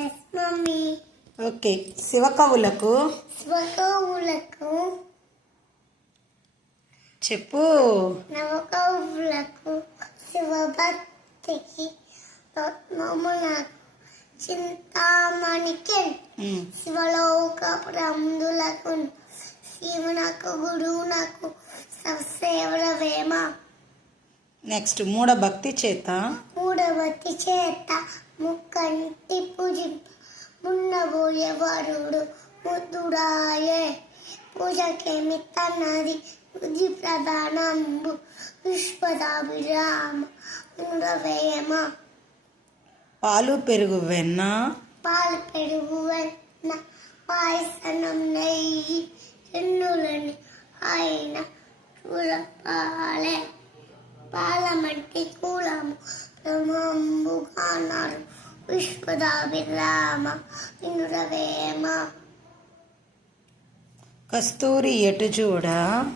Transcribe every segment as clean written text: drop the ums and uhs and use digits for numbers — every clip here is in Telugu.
Yes mummy. ఓకే. శివకవులకు చెప్పు. నవకవులకు శివభక్తికి రత్నములకు చింతామణికి శివలోకపురందులకు శివునకు గురువునకు సేవల వేమ. నెక్స్ట్ మూఢభక్తి చేత ముక్కంటి పూజింప మున్నబోయే వరుడు ముద్దుడాయే పూజకేమిత్తన్నది బుద్ధి ప్రధానంబు విశ్వదాభిరామ వేమ. పాలు పెరుగు వెన్న పాయసనం నెయ్యి ఎన్నులని ఆయన చూడపాలే పాలమంటి కూలము బ్రహ్మంబుగానారు విశ్వదాభిరామ వేమ.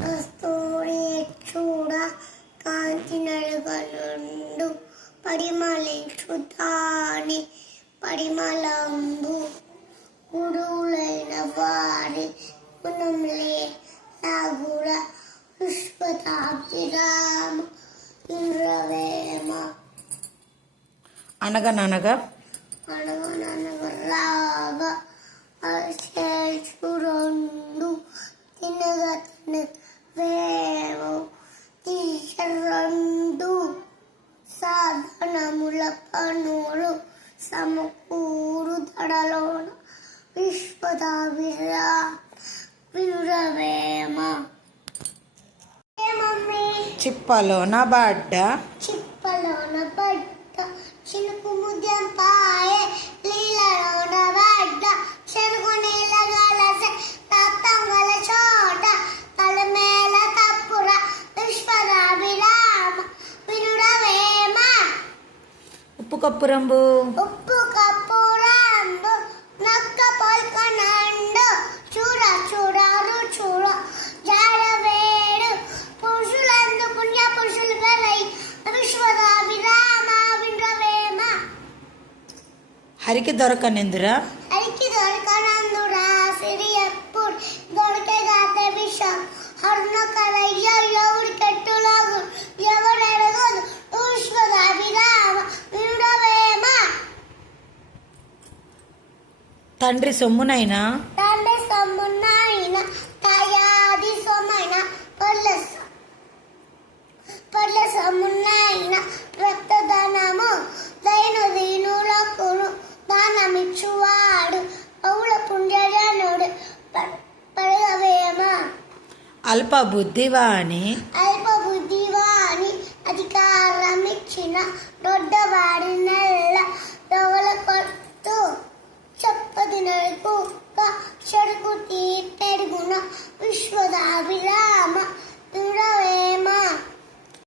కస్తూరి ఎటు చూడ కాంతి నలుగనుండు పరిమళించు దాని పరిమళంబు గురువులైన వారి గుణంలే నాగుడ విశ్వదాభిరామ వేమ. అనగననగా రాగా రెండు తినగా వేము రెండు సాధనముల పనులు సమకూరు దడలోన విశ్వదాభిరామ చిప్పలోన బడ్డ చినుకు ముద్యంపాయే లీలలోన బడ్డ చెనుకు నీళ్ళగలసే రక్తంగల చోట తలమేల తప్పుర విశ్వదాభిరామ వేమ. ఉప్పు కప్పురంబు నక్క పొల్కనండు చూడ రుచుడ జాడవేడు పురుషులందు పుణ్య పురుషులు గలై విశ్వదాభిరామ వేమ. హరికి దొరకనిందురా సిరి ఎప్పుడు దొరికేదాతే విషం హర్ణ కలయ్య ఎవరి కెట్టులాగు ఎవరెరగదు విశ్వదాభిరామ వేమ. తండ్రి సొమ్మునైనా తయాది సొమ్మైన పళ్ళ సొమ్మునైన రక్తదానము దైనులకు దానమిచ్చువాడు పౌల పుణ్యజనుడు వేమ. అల్ప బుద్ధివాని అధికారమిచ్చిన దొడ్డవాడి నెల్ల దొవల కొట్టు చెప్పదినకు చెడుకు పెరుగున విశ్వదాభిరామ